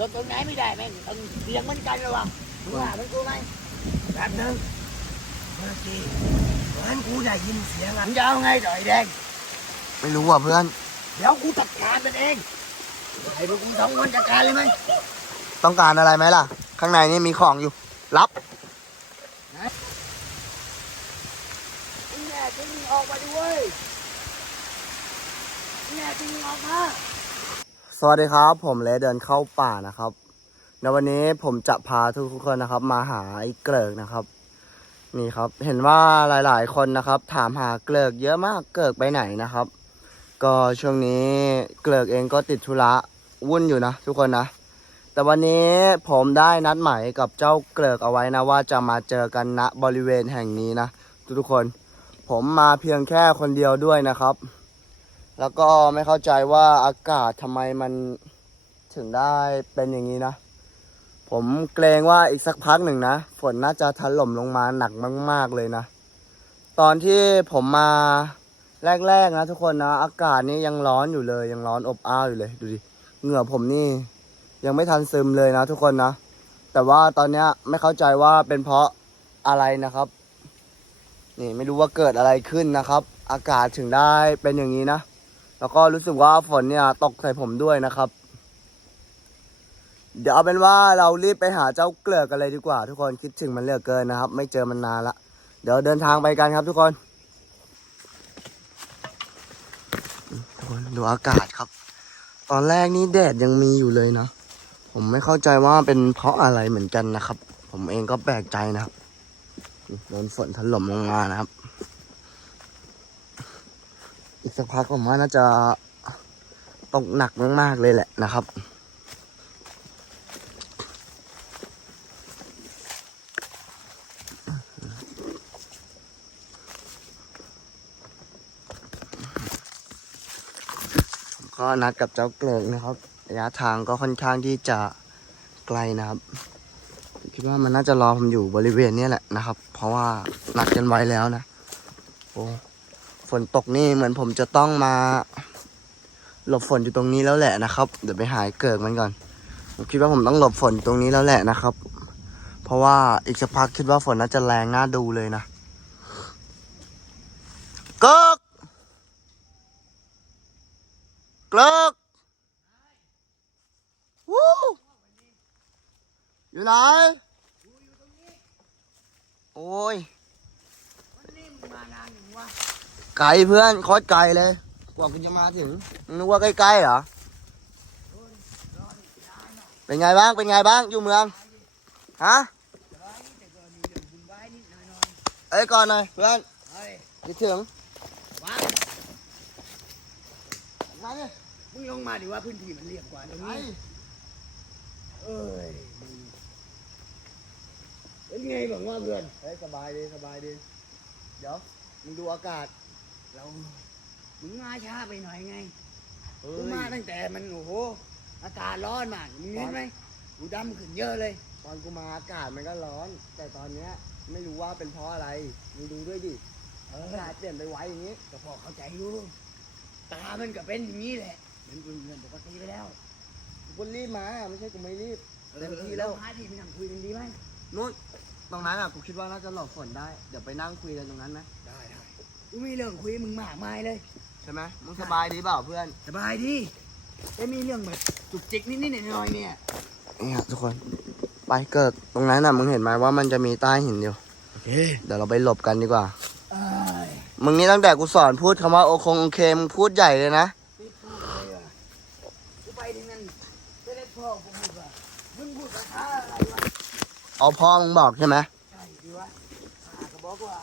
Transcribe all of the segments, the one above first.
ลบตรงไหนไม่ได้แม่งต้องเสียงเหมือนกันระวังมึงว่ามันกูไหมแป๊บนึงเมื่อกี้เหมือนกูได้ยินเสียงอะมึงจะเอาไงต่อยแดง ไม่รู้ว่ะเพื่อน เดี๋ยวกูจัดการมันเองให้พวกกูสองคนจัดการเลยไหมต้องการอะไรไหมล่ะ ข้างในนี่มีของอยู่ รับมึงแน่จริงออกมาด้วยมึงแน่จริงออกมา สวัสดีครับ ผมเลเดินเข้าป่านะครับในวันนี้ผมจะพาทุกคนนะครับ มาหาไอ้เกลิกนะครับ นี่ครับ เห็นว่าหลายๆ คนนะครับ ถามหาเกลิกเยอะมากเกลิกไปไหนนะครับ ก็ช่วงนี้เกลิกเองก็ติดธุระวุ่นอยู่นะทุกคนนะ แต่วันนี้ผมได้นัดหมายกับเจ้าเกลิกเอาไว้นะว่าจะมาเจอกันณบริเวณแห่งนี้นะทุกๆคน ผมมาเพียงแค่คนเดียวด้วยนะครับ แล้วก็ไม่เข้าใจว่าอากาศทำไมมันถึงได้เป็นอย่างนี้นะ ผมเกรงว่าอีกสักพักหนึ่งนะ ฝนน่าจะถล่มลงมาหนักมาก ๆ เลยนะ ตอนที่ผมมาแรก ๆ นะทุกคนนะ อากาศนี่ยังร้อนอยู่เลย ยังร้อนอบอ้าวอยู่เลย ดูดิ เหงื่อผมนี่ ยังไม่ทันซึมเลยนะทุกคนนะ แต่ว่าตอนนี้ไม่เข้าใจว่าเป็นเพราะอะไรนะครับ นี่ไม่รู้ว่าเกิดอะไรขึ้นนะครับ อากาศถึงได้เป็นอย่างนี้นะ แล้วก็รู้สึกว่าฝนเนี่ยตกใส่ผมด้วยนะครับ เดี๋ยวเอาเป็นว่าเรารีบไปหาเจ้าเกลือกันเลยดีกว่า ทุกคนคิดถึงมันเหลือเกินนะครับ ไม่เจอมันนานละ เดี๋ยวเดินทางไปกันครับทุกคนทุกคนดูอากาศครับ ตอนแรกนี่แดดยังมีอยู่เลยนะ ผมไม่เข้าใจว่าเป็นเพราะอะไรเหมือนกันนะครับ ผมเองก็แปลกใจนะครับโดนฝนถล่มลงมานะครับ อีกสักพักผมว่าน่าจะตกหนักมากๆเลยแหละนะครับ ผมก็นัดกับเจ้าเกลิกนะครับระยะทางก็ค่อนข้างที่จะไกลนะครับ คิดว่ามันน่าจะรอผมอยู่บริเวณนี้แหละนะครับ เพราะว่านัดกันไว้แล้วนะโอ้ ฝนตกนี่เหมือนผมจะต้องมา หลบฝนอยู่ตรงนี้แล้วแหละนะครับ เดี๋ยวไปหายเกิดมันก่อนผมคิดว่าผมต้องหลบฝนตรงนี้แล้วแหละนะครับ เพราะว่าอีกสักพักคิดว่าฝนน่าจะแรงน่าดูเลยนะเกิกเกิกวู้อยู่ไหน โอ้ย วันนี้มึงมานานหนึ่งวะ ไกลเพื่อนโคตรไกลเลย กว่าคุณจะมาถึงนึกว่าใกล้ๆเหรอ เป็นไงบ้าง เป็นไงบ้าง อยู่เมือง ฮะร้อยแต่ก็มีเรื่องบุญไว้นิดหน่อยหน่อยเอ้ยก่อนหน่อยเพื่อนเฮ้ยคิดถึงวางมาเนี่ยมึงลงมาดิว่าพื้นที่มันเรียบกว่าตรงไปนี้เอ้ยมึงเป็นไงบ้างว่าเพื่อนเฮ้ยสบายดีสบายดี เดี๋ยวมึงดูอากาศ เรามึงมาช้าไปหน่อยไงเฮ้กูยมาตั้งแต่มันโอ้โหอากาศร้อนมากมึงเห็นไหมกูดำขึ้นเยอะเลย ตอนกูมาอากาศมันก็ร้อน แต่ตอนเนี้ยไม่รู้ว่าเป็นเพราะอะไรมึงดูด้วยดิเออาอกาศเปลี่ยนไปไวอย่างนี้ก็พอเข้าใจอยู่ตามันก็เป็นอย่างนี้แหละมันเป็นเรื่องปกติไปแล้วกูรีบมาไม่ใช่กูไม่รีบ เต็มที่แล้ว หาที่ไปนั่งคุยกันดีไหมนู้นตรงนั้นอะกูคิดว่าน่าจะหลบฝนได้ เดี๋ยวไปนั่งคุยกันตรงนั้นไหมได้ได้ กูมีเรื่องคุยกับมึงมากมายเลย ใช่ไหมมึงสบายดีเปล่าเพื่อนสบายดีแต่มีเรื่องแบบจุกจิกนิดๆหน่อยๆเนี่ยนี่ครับทุกคน ไปเกิดตรงนั้นอะมึงเห็นไหมว่ามันจะมีใต้หินอยู่ โอเคเดี๋ยวเราไปหลบกันดีกว่า เอ้ยมึงนี่ตั้งแต่กูสอนพูดคำว่าโอคงโอเคมึงพูดใหญ่เลยนะ ไม่พูดเลยอะกูไปที่นั่นจะได้พ่อกูพูดว่ามึงพูดภาษาอะไรวะเอาพ่อมึงบอกใช่ไหมใช่ดีวะข้าก็บอกว่า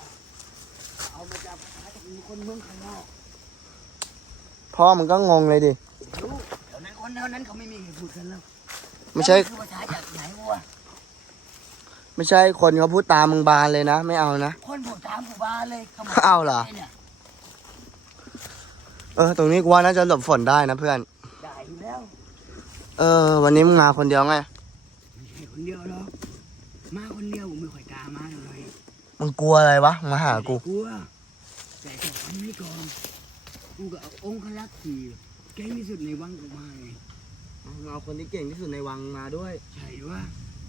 เอามาจากภาษาจาก มีคนเมืองข้างนอกพ่อมึงก็งงเลยดิ รู้เดี๋ยวนั้นคนแถวนั้นเขาไม่มีใครพูดกันแล้วไม่ใช่คือภาษาจากไหนวะไม่ใช่คนเขาพูดตามมึงบานเลยนะ ไม่เอานะ คนพูดตามกูบาเลยเขามาเอาเหรอไเนี่ยเออ ตรงนี้กูว่าน่าจะหลบฝนได้นะเพื่อน ได้อยู่แล้วเออ วันนี้มึงมาคนเดียวไง ไม่ใช่คนเดียวหรอกมาคนเดียวกูไม่ค่อยกล้ามาเท่าไหร่มึงกลัวอะไรวะ มาหากู กลัวแต่ แค่ทำนี้ก่อนกูก็เอาองค์คลักษ์ที่เก่งที่สุดในวังกูมาไงอืมึงเอาคนที่เก่งที่สุดในวังมาด้วย ใช่ว่า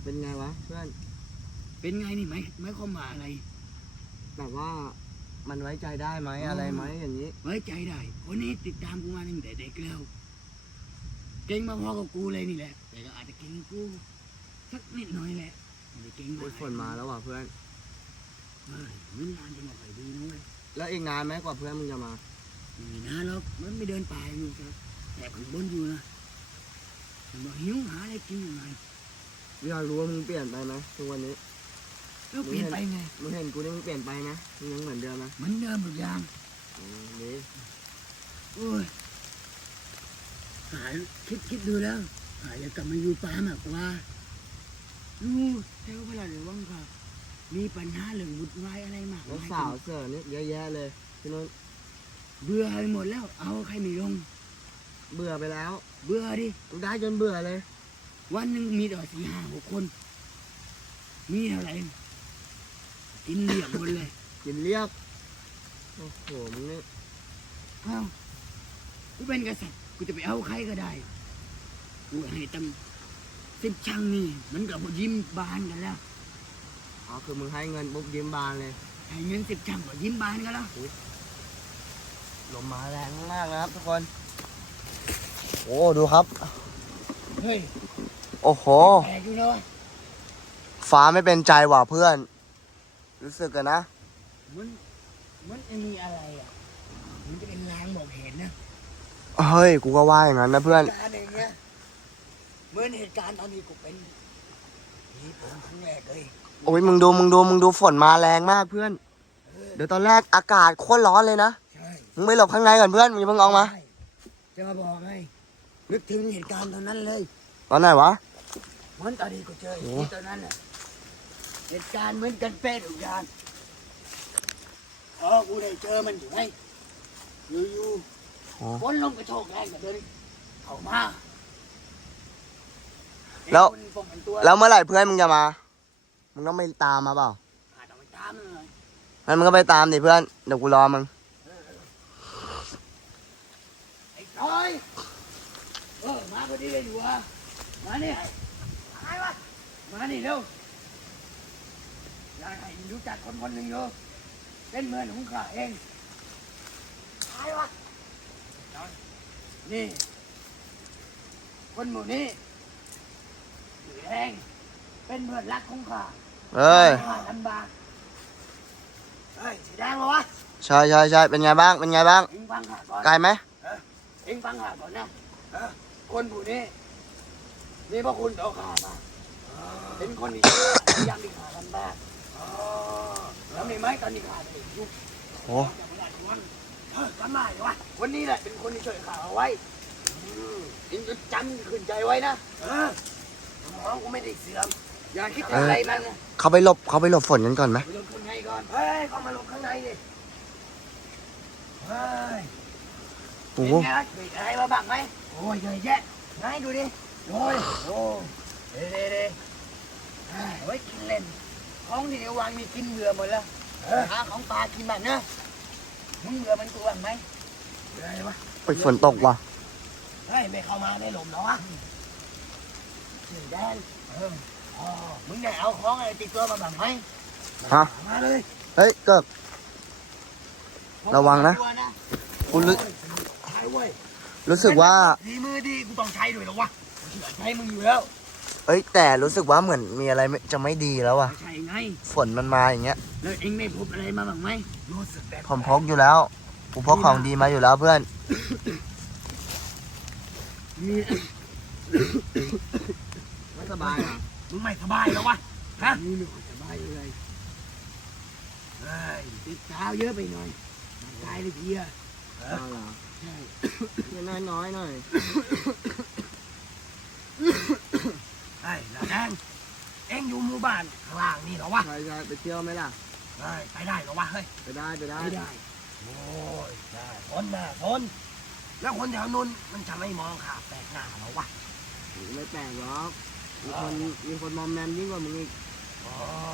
เป็นไงวะเพื่อน เป็นไงนี่ไหมไม่ข้อมายอะไร แบบว่ามันไว้ใจได้ไหมอะไรไหมอย่างนี้ ไว้ใจได้ คนนี้ติดตามกูมาตั้งแต่เด็กแล้ว เก่งมาพอกับกูเลยนี่แหละ แต่ก็อาจจะเก่งกูสักนิดหน่อยแหละไม่ได้เก่งโอ้ยฝนมาแล้วว่ะเพื่อนเฮ้ยมันนานจะมาไปดีนะเว้ย แล้วอีกนานไหมกว่าเพื่อนมึงจะมาไม่นานหรอกมันไม่เดินป่าอยู่ครับแต่ข้างบนอยู่นะมันบอกหิวหาอะไรกินยังไงอยากรู้ว่ามึงเปลี่ยนไปไหมทุกวันนี้แล้วเปลี่ยนไปไงมึงเห็นกูนี่มึงเปลี่ยนไปไหมมึงยังเหมือนเดิมไหมเหมันเดิมทุกอย่างอืมนี่โอ้ยหาคิดคิดดูแล้วหาอยากกลับมาอยู่ป่ามากกว่าดูแถวพระราชวังค่ะ มีปัญหาเรื่องบุตรวายอะไรมากแล้วมายสาวเสือนี่เยอะแยะเลยพี่นุ่นเบื่อไปหมดแล้ว เอาใครไม่ลง เบื่อไปแล้วเบื่อดิมึงได้จนเบื่อเลย วันหนึ่งมีแต่สี่ห้าหกคน มีอะไรกินเหลี่ยมหมดเลย กินเรียบโอ้โหมึงนี่เอ้ากูเป็นกษัตริย์กูจะไปเอาใครก็ได้ กูให้ตำสิบช่างนี่ มันกับยิ้มบานกันแล้ว อ๋อคือมึงให้เงินปุ๊บยิ้มบานเลยให้เงินสิบช่างก็ยิ้มบานกันแล้วลมมาแรงมากนะครับทุกคน โอ้ดูครับ เฮ้ย โอ้โห แปลกอยู่นะวะฟ้าไม่เป็นใจว่ะเพื่อน รู้สึกกันนะ มันมันจะมีอะไรอะ มันจะเป็นลางบอกเห็นนะเฮ้ย กูก็ว่าอย่างนั้นนะเพื่อน การอย่างเงี้ยเหมือนเหตุการณ์ตอนนี้กูเป็นนี่ผมครั้งแรกเลย โอ้ยมึงดูมึงดูมึงดูฝนมาแรงมากเพื่อน เดี๋ยวตอนแรกอากาศโคตรร้อนเลยนะ ใช่มึงไปหลบข้างในก่อนเพื่อนมึงอย่าเพิ่งออกมา ใช่จะมาบอกไงนึกถึงเหตุการณ์ตอนนั้นเลยตอนไหนวะ เหมือนตอนนี้กูเจอโอ้ ที่ตอนนั้นน่ะเหตุการณ์เหมือนกันเป๊ะทุกอย่างพอกูได้เจอมันอยู่ไงอยู่อ๋อๆฝนลงกระโชกแรงกับเดินเข้ามาแล้วไอ้คนป้องกันตัวแล้วเมื่อไหร่เพื่อนมึงจะมา มึงต้องไปตามมาเปล่าอาจจะไปตามมันหน่อยงั้นมึงก็ไปตามดิเพื่อนเดี๋ยวกูรอมึงไอ้จอยเออมาพอดีเลยอยู่วะมาเนี่ยหายวะมานี่เร็วอยากให้รู้จักคนคนหนึ่งอยู่เป็นเมือนของข้าเองหายวะจอยนี่ คนหมู่นี้สีแดงเป็นเมือนรักของข้า เอ้ยลำบากเฮ้ยสีแดงเหรอวะใช่ใช่ใช่เป็นไงบ้าง เป็นไงบ้างเอ็งฟังข้าก่อนไกลไหมเอ็งฟังข้าก่อนนะเออคนผู้นี้มีพระคุณต่อข้ามาเป็นคนที่ยายามที่ข้าลำบากแล้วมีไหมตอนนี้ขาไปยุบโอ้จากพระราชวังเออทำไมวะวันนี้แหละเป็นคนที่ช่วยข้าเอาไว้เอ็งจะจำขึ้นใจไว้นะเออสมองกูไม่ได้เสื่อม อย่าคิดอะไรมันนะเขาไปหลบเขาไปหลบฝนกันก่อนไหมไปลงข้างในก่อนเฮ้ยเข้ามาลงข้างในดิเฮ้ยโอ้เป็นโหไงล่ะมีอะไรมาบ้างไหมโอ้ยเยอะแยะไหนดูดิโอ้ยโอ้เด้เด้เด้เฮ้ยไว้กินเล่นของที่เดี๋ยววางมีกินเบื่อหมดแล้วหาของปลากินบ้างนะมึงเบื่อมันตัวบ้างไหมเบื่ออะไรวะไปฝนตกว่ะเฮ้ยไม่เข้ามาในหลุมเหรอวะสีแดงเอออ๋อ มึงได้เอาของอะไรติดตัวมาบ้างไหมฮะ มาเลยเฮ้ยเกิด ระวังนะตัวนะกูรู้ใช่เว้ยรู้สึกว่า ดีมือดีกูต้องใช้ด้วยเหรอวะเชื่อใช้มึงอยู่แล้วเอ้ยแต่รู้สึกว่าเหมือนมีอะไรไม่จะไม่ดีแล้วอะ ใช่ไงฝนมันมาอย่างเงี้ย แล้วเอ็งไม่พบอะไรมาบ้างไหมรู้สึกแบบผมพกอยู่แล้ว กูพกของดีมาอยู่แล้วเพื่อน มี ไม่สบายอะ มึงไม่สบายเหรอวะฮะนี่ไม่ค่อยสบายเลยเฮ้ยติดเท้าเยอะไปหน่อยร่างกายเลยเพลียเอาเหรอใช่เดี๋ยวน้อยๆหน่อย ไอ้ละแดงเอ็งอยู่หมู่บ้านข้างล่างนี่เหรอวะใช่ใช่ไปเที่ยวไหมล่ะ เฮ้ยไปได้เหรอวะเฮ้ยไปได้ไปได้ ไม่ได้ โอ้ยได้ทนนะทนแล้วคนแถวนู้นมันจะไม่มองขาแปลกหน้าเหรอวะ ไม่แปลกหรอก มีคนมีคนมอมแมมยิ่งกว่ามึงอีก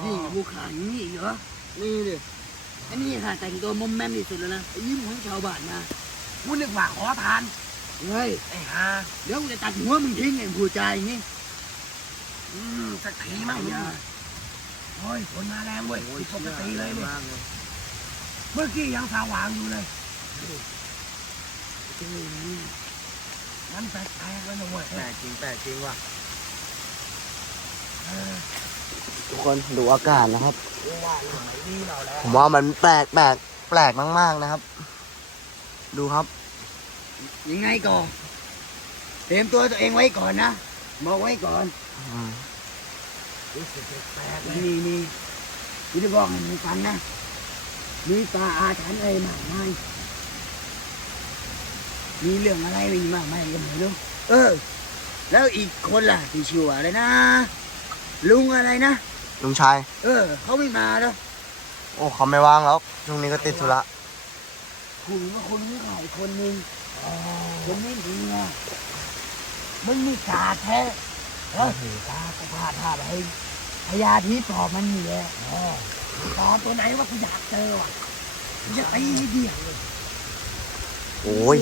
นี่กูขาอย่างนี้เหรอนี่ดิอันนี้ค่ะแต่งตัวมอมแมมที่สุดแล้วนะไอ้ยิ้มของชาวบ้านนะกูนึกว่าขอทานมเฮ้ยไอ้ห่าเดี๋ยวกูจะตัดหัวมึงทิ้งไอ้ผู้ชายอย่างงี้อืมสักทีมั้งมึงโอ้ยฝนมาแรงเว้ยผิดปกติเลยเว้ยเมื่อกี้ยังสว่างอยู่เลยงั้นแปลกๆแล้วนะเว้ยแปลกจริงแปลกจริงว่ะเออ ทุกคนดูอากาศนะครับกูว่าเรื่องไหนดีเราแล้วผมว่ามันแปลกแปลกแปลกมาก ๆนะครับ ดูครับ ยังไงก่อนเตรียมตัวตัวเองไว้ก่อนนะบอกไว้ก่อนอืมรู้สึกแปลกๆเลยนี่นี่กูจะบอกให้มึงฟังนะมีตาอาถรรพ์อะไรมากมายมีเรื่องอะไรมีมากมายก็ไม่รู้เออ แล้วอีกคนล่ะที่ชื่อว่าอะไรนะ ลุงอะไรนะ ลุงชาย เออ เขาไม่มาแล้วโอ้เขาไม่ว่างแล้วช่วงนี้ก็ติดธุระคุณว่าคนนี้ขายคนหนึ่งคนนี้ดีไงมึงมีกาแท้เฮ้ยกาก็พาท่าไปให้พญาทีปอบมันนี่แหละอ๋อตอนตัวไหนว่ากูอยากเจอว่ะกูจะตีให้เดียวเลยโอ้ย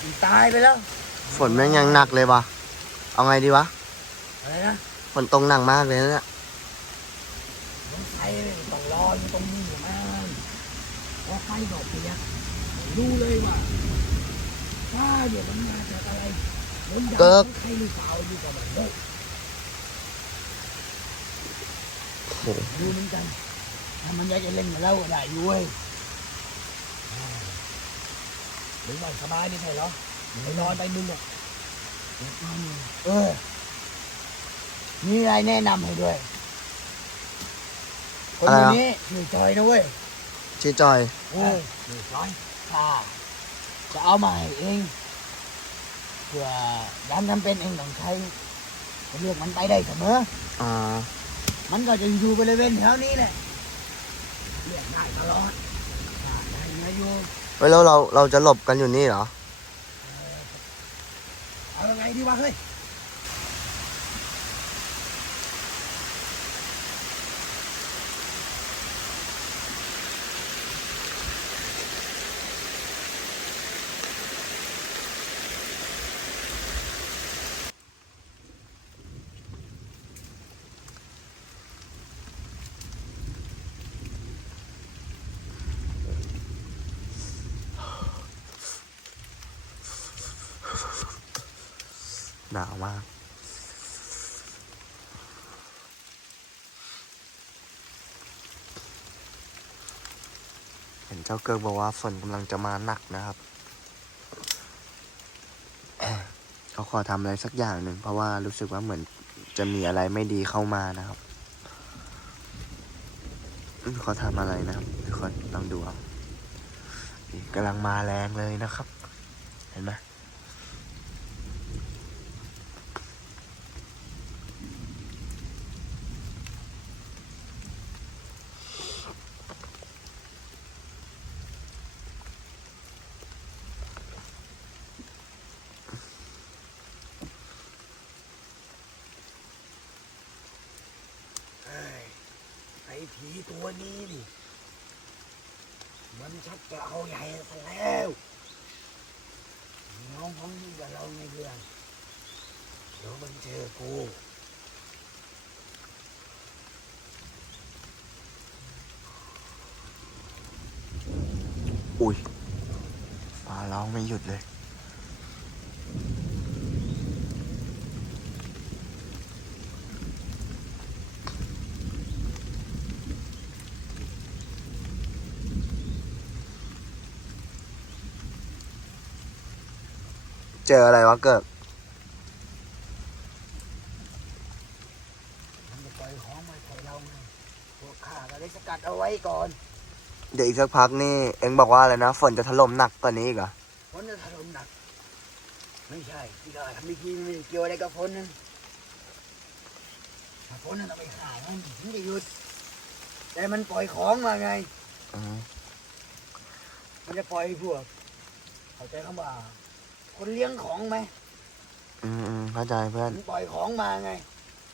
มันตายไปแล้ว ฝนแม่งยังหนักเลยว่ะเอาไงดีวะอะไรนะฝ นตกหนักมากเลยนะเนี่ยสงสัยต้องรออยู่ตรงนี้อยู่มั้งพอไฟดอกเปียกรู้เลยว่าถ้าเดี๋ยวมันมาจากอะไรมนต์ดำของใครหรือเปล่าอยู่กับมันเลยโอ้โหดูเหมือนกันถ้ามันอยากจะเล่นกับเราก็ได้อยู่เว้ยหรือว่าสบายไม่ใช่เหรอไปนอนไปมึงอะเออ มีอะไรแนะนำให้ด้วย คนคนนี้หนูจอยนะเว้ยชื่อจอย เออหนูจอยค่ะจะเอามาให้เองเพื่อย้ำจำเป็นเองต้องใช้เรียกมันไปได้เสมออ๋อมันก็จะอยู่บริเวณแถวนี้แหละเรียกได้ตลอดอ่าได้มาอยู่เฮ้ยแล้วเราเราจะหลบกันอยู่นี่เหรอ เอายังไงดีวะเฮ้ย เห็นเจ้าเกิร์กบอกว่าฝนกำลังจะมาหนักนะครับ เขาขอทำอะไรสักอย่างหนึ่งเพราะว่ารู้สึกว่าเหมือนจะมีอะไรไม่ดีเข้ามานะครับเขาทำอะไรนะครับทุกคนลองดูเอากำลังมาแรงเลยนะครับ เห็นไหม เฮ้ยไอ้ ผีตัวนี้นี่มันชักจะเอาใหญ่ซะแล้วน้องของนี่กับเราในเรืองเดี๋ยวมันเจอกูอุ้ยฟ้าร้องไม่หยุดเลย เจออะไรวะเกิดมันจะปล่อยของมาใส่เราไงพวกข้าก็เลยสกัดเอาไว้ก่อนเดี๋ยวอีกสักพักนี่เอ็งบอกว่าอะไรนะฝนจะถล่มหนักกว่านี้อีกเหรอฝนจะถล่มหนัก ไม่ใช่ที่เราทำพิธีไม่ได้เกี่ยวอะไรกับฝนนะถ้าฝนนั้นเราไปหามันถึงจะหยุด แต่มันปล่อยของมาไง อืมมันจะปล่อยพวกเข้าใจคำว่า คนเลี้ยงของไหมอืมอืมเข้าใจเพื่อน มันปล่อยของมาไง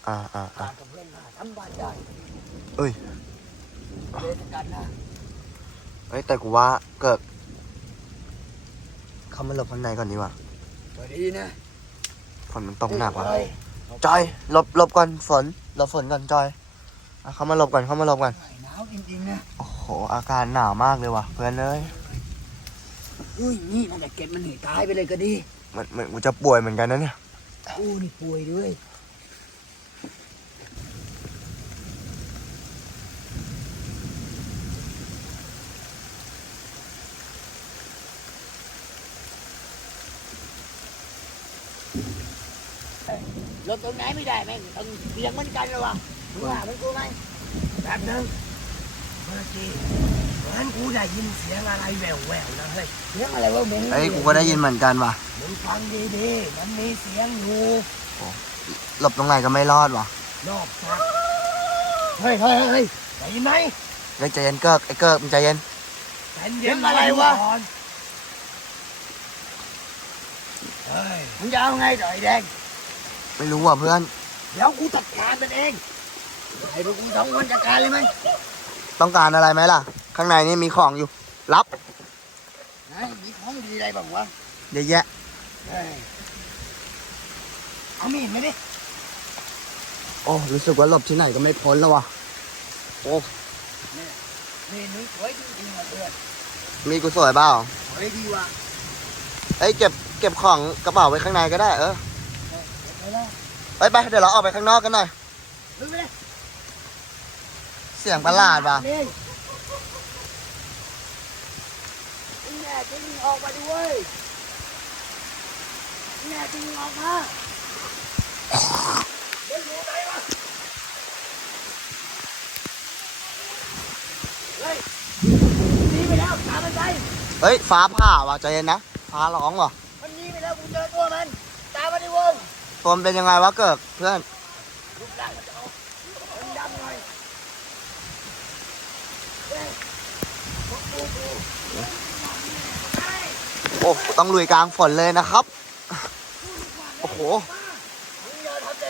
อ่าอ่าตาอ่ากับเพื่อนมาทำบ้านได้เอ้ยเลยสกัดนะเฮ้ยแต่กูว่าเกิดเข้ามาหลบข้างในก่อนดีกว่าพอดีนะฝนมันตกหนักว่ะเฮ้ยจอยหลบหลบก่อนฝนหลบฝนก่อนจอยอะเข้ามาหลบก่อนเข้ามาหลบก่อน หนาวจริงๆนะ โอ้โห อากาศหนาวมากเลยว่ะ เพื่อนเลย อุ้ยนี่น่าจะเก็บมันหนีตายไปเลยก็ดีเหมือนเหมือนกูจะป่วยเหมือนกันนะเนี่ยกูนี่ป่วยด้วยรถตรงไหนไม่ได้แม่งต้องเสียงเหมือนกันเลยวะมึงว่ามันกูไหมแบบนึงเมื่อกี้ เหมือนกูได้ยินเสียงอะไรแววแววๆนะเฮ้ยเสียงอะไรวะมึงเอ้ยกูก็ได้ยินเหมือนกันว่ะ มึงฟังดีๆมันมีเสียงอยู่หลบตรงไหนก็ไม่รอดว่ะนอกจากเฮ้ยเฮ้ยเฮ้ยได้ยินไหมเฮ้ยใจเย็นเกิกไอ้เกิกมึงใจเย็นใจเย็นอะไรวะเฮ้ยมึงจะเอาไงต่อไอ้แดงไม่รู้ว่ะเพื่อน เดี๋ยวกูจัดการมันเองให้พวกกูสองคนจัดการเลยไหมต้องการอะไรไหมล่ะ ข้างในนี่มีของอยู่ รับไหนมีของดีอะไรบ้างวะเยอะแยะเฮ้ยเอามีดมาดิโอ้ รู้สึกว่าหลบที่ไหนก็ไม่พ้นแล้วว่ะโอ้ มีดมึงสวยจริงๆว่ะเพื่อนมีกูสวยเปล่าสวยดีว่ะเอ้ยเก็บเก็บของกระเป๋าไว้ข้างในก็ได้เออเดี๋ยวไปแล้วเอ้ยไปเดี๋ยวเราออกไปข้างนอกกันหน่อยมึงไปเลยเสียงประหลาดว่ะเลยมึงแน่ จริงออกมาด้วยมึงแน่จริงออกมาเดี๋ยวอยู่ไหนวะเฮ้ยหนีไปแล้วตามมันไปเฮ้ย ฟ้าผ่าว่ะใจเย็นนะ ฟ้าร้องเหรอมันหนีไปแล้วกูเจอตัวมัน ตามมาดิวง ตัวมันเป็นยังไงวะเกิกเพื่อน รูปร่างมันจะออกมันดำหน่อยเฮ้ยพวกกูกู โอ้ต้องลุยกลางฝนเลยนะครับ โอ้โหมึงอาทำใจ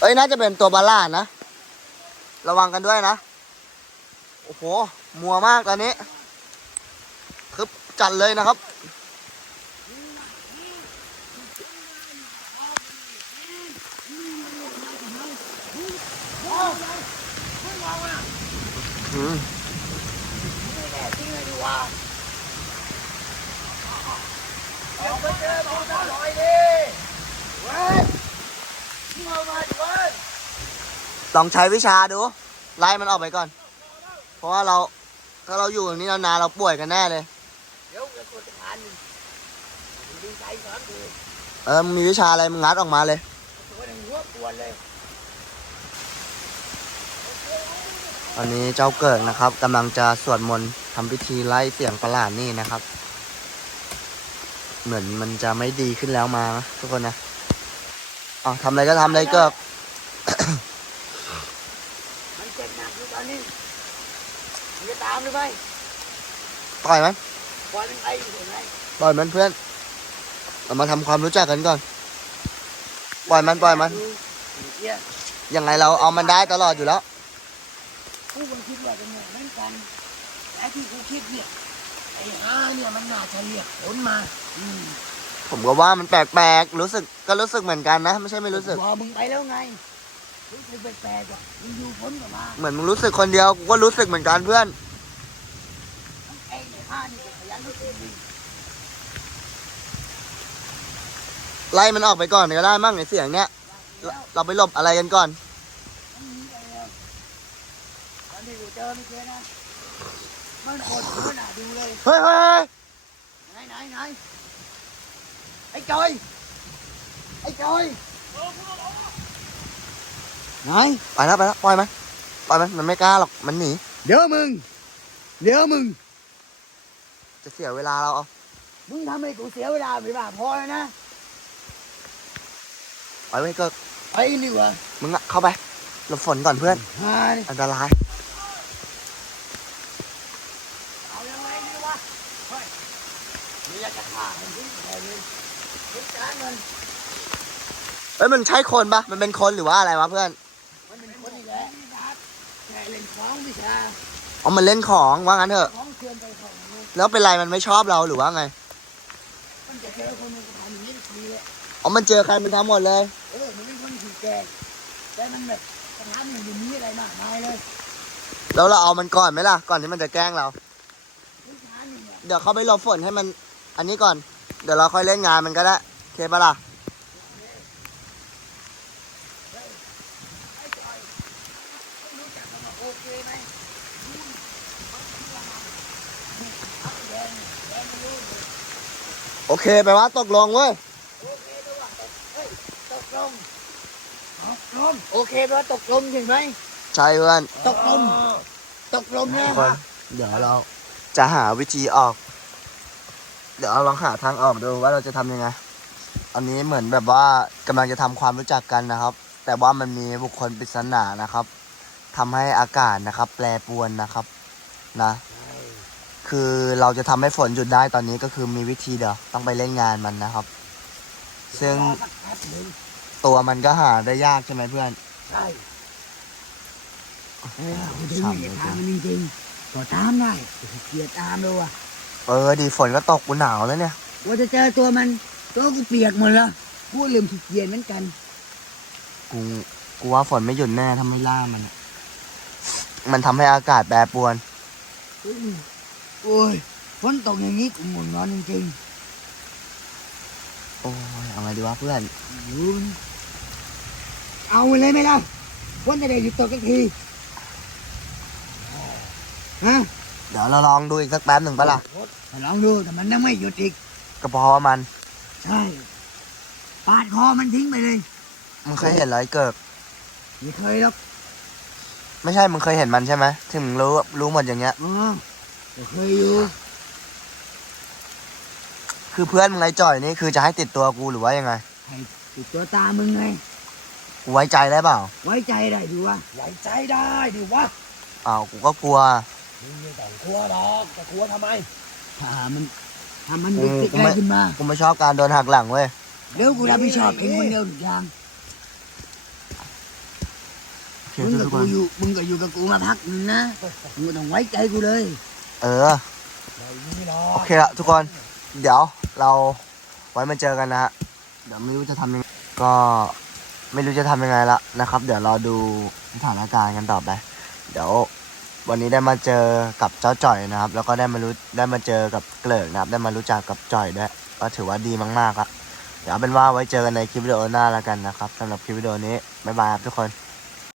เอ้ยน่าจะเป็นตัวบาล่านะ ระวังกันด้วยนะ โอ้โห มัวมากตอนนี้คึบจัดเลยนะครับ อืม แน่จริงเลยดี วะออกไปเจอตัวตาลอยดิเว้ยมึงเอามาดิเว้ยลองใช้วิชาดู ไล่มันออกไปก่อน เพราะว่าเราถ้าเราอยู่อย่างนี้นานๆเราป่วยกันแน่เลย เดี๋ยวเกิดตัวจะผ่านดีใจสอนดูเออมึงมีวิชาอะไรมึงงัดออกมาเลยตัวหนึ่งหัวปวดเลยตอนนี้เจ้าเกิดนะครับกำลังจะสวดมนต์ ทำพิธีไล่เสียงประหลาดนี่นะครับ เหมือนมันจะไม่ดีขึ้นแล้วมานะทุกคนนะอ๋อทำอะไรก็ทำเลยเกิกมันเจ็บหนักอยู่ตอนนี้มึงจะตามหรือไม่ปล่อยมันปล่อยมันไปอยู่ตรงไหนปล่อยมันเพื่อนเรามาทำความรู้จักกันก่อน ปล่อยมันปล่อยมันเหี้ยยังไงเราเอามันได้ตลอดอยู่แล้ว กูก็คิดว่าจะเหมือนเหมือนกัน แต่ที่กูคิดเนี่ย ไอ้ห้าเนี่ยมันน่าจะเรียกผลมา อืมผมก็ว่ามันแปลกๆ รู้สึกก็รู้สึกเหมือนกันนะ ไม่ใช่ไม่รู้สึกพอมึงไปแล้วไง รู้สึกแปลกๆอะมึงอยู่ผลกับมา เหมือนมึงรู้สึกคนเดียวกูก็รู้สึกเหมือนกันเพื่อน ไอ้เนี่ยห้านี่ก็ขยันรู้สึกดีไล่มันออกไปก่อนก็ได้มั่งไอเสียงเนี้ยแล้วเราไปหลบอะไรกันก่อน มันหนีไปแล้วตอนที่กูเจอไม่เจอนะ มันโคตรขนาดดูเลย เฮ้ยเฮ้ยเฮ้ยไหนไหนไหนไอ้จอย ไอ้จอย ไหน ไปแล้วไปแล้วปล่อยมันปล่อยมันมันไม่กล้าหรอก มันหนี เดี๋ยวมึง เดี๋ยวมึง จะเสียเวลาเราเอา มึงทำให้กูเสียเวลาไปบ้าพอแล้วนะ ปล่อยไว้เกิดไปดีกว่ามึงอะเข้าไปหลบฝนก่อนเพื่อน ฮาดิอันตราย เอายังไงดีวะ เฮ้ยมึงอยากจะฆ่ามันทิ้งไปเลยทิ้งจานมัน เอ้ยมันใช่คนปะมันเป็นคนหรือว่าอะไรวะเพื่อนมันเป็นคนอีกแล้วแค่เล่นของวิชาอ๋อมันเล่นของว่างั้นเถอะ ของเคื่อนไปของมึงแล้วเป็นไรมันไม่ชอบเราหรือว่าไง มันจะเจอคนมันจะทำอย่างนี้ทุกทีเลยอ๋อมันเจอใครมันทำหมดเลย เออมันเป็นคนขี้แก่แต่มันแบบสถานอย่างนี้อะไรมากมายเลยแล้วเราเอามันก่อนไหมล่ะ ก่อนที่มันจะแกล้งเราสถานอย่างเงี้ยเดี๋ยวเขาไปหลบฝนให้มัน อันนี้ก่อน เดี๋ยวเราค่อยเล่นงานมันก็ได้โอ เคปะล่ะไอ้จอยไม่รู้จักมันว่าโอเคไหมเอาแดงแดงไม่รู้เลยโอเคแปลว่าตกลงเว้ยโอเคด้วยว่าเฮ้ยตกลงตกลงโอเคแปลว่าตกลงใช่ไหม ใช่เพื่อน ตกลงตกลงแน่ทุกคน เดี๋ยวเราจะหาวิธีออก เดี๋ยวเราลองหาทางออกดูว่าเราจะทำยังไง อันนี้เหมือนแบบว่ากำลังจะทำความรู้จักกันนะครับ แต่ว่ามันมีบุคคลปริศนานะครับทำให้อากาศนะครับ แปรปรวนนะครับนะ คือเราจะทำให้ฝนหยุดได้ตอนนี้ก็คือมีวิธีเดียวต้องไปเล่นงานมันนะครับ ซึ่งรอสักแป๊บหนึ่งตัวมันก็หาได้ยากใช่ไหมเพื่อน ใช่เออคุณจะมีทางมันจริงๆก็ตามได้เกลียดตามเลยว่ะเออดีฝนก็ตกกูหนาวแล้วเนี่ย ว่าจะเจอตัวมัน ตัวกูเปียกหมดล้วกูลืมขี้เกียจเหมือนกัน กูกูว่าฝนไม่หยุดแน่ถ้าไม่ล่ามันอะมันทำให้อากาศแปรปรวนอืมโอ้ยฝนตกอย่างนี้กูหมุนนอนจริงโอ้ยเอาไงดีวะเพื่อนๆอืมเอาไปเลยไหมล่ะฝนจะได้หยุดตกสักทีฮะเดี๋ยวเราลองดูอีกสักแป๊บหนึ่งปะล่ะลองดูแต่มันยังไม่หยุดอีก ก็เพราะว่ามัน ใช่ ปาดคอมันทิ้งไปเลยมึงเคยเห็นรอยเกิดไม่เคยหรอกไม่ใช่มึงเคยเห็นมันใช่ไหมถึงมึงรู้รู้หมดอย่างเงี้ยอ๋อไม่เคยอยู่คือเพื่อนมึงไอ้จ่อยนี่คือจะให้ติดตัวกูหรือว่ายังไงให้ติดตัวตามึงไง กูไว้ใจได้เปล่าไว้ใจได้ดูวะไว้ใจได้ดิวะอ้าวกูก็กลัว มึงไม่ต้องกลัวหรอกจะกลัวทำไมถ้ามัน ถ้ามันเอดึกอติดกูอะไรไม่ขึ้นมากูไม่ชอบการโดนหักหลังเว้ยเดี๋ยวกูรับผิดชอบเองคนเดียวทุกอย่างโอเคมึงกับทุกคกูนอยู่มึงก็อยู่กับกูมาพักหนึงนะมึงก็ต้องไว้ใจกูเลย เออไม่มีหรอโอกเคละทุกคน เดี๋ยวเราไว้มาเจอกันนะฮะเดี๋ยวไม่รู้จะทำยังไงก็ไม่รู้จะทำยังไงละนะครับ เดี๋ยวเราดูสถานการณ์กันต่อไป เดี๋ยว วันนี้ได้มาเจอกับเจ้าจ่อยนะครับ แล้วก็ได้มารู้ได้มาเจอกับเกลิกนะครับ ได้มารู้จักกับจ่อยด้วยก็ถือว่าดีมากๆละเดี๋ยวเอาเป็นว่าไว้เจอกันในคลิปวิดีโอหน้าแล้วกันนะครับสำหรับคลิปวิดีโอนี้บ๊ายบายครับทุกคน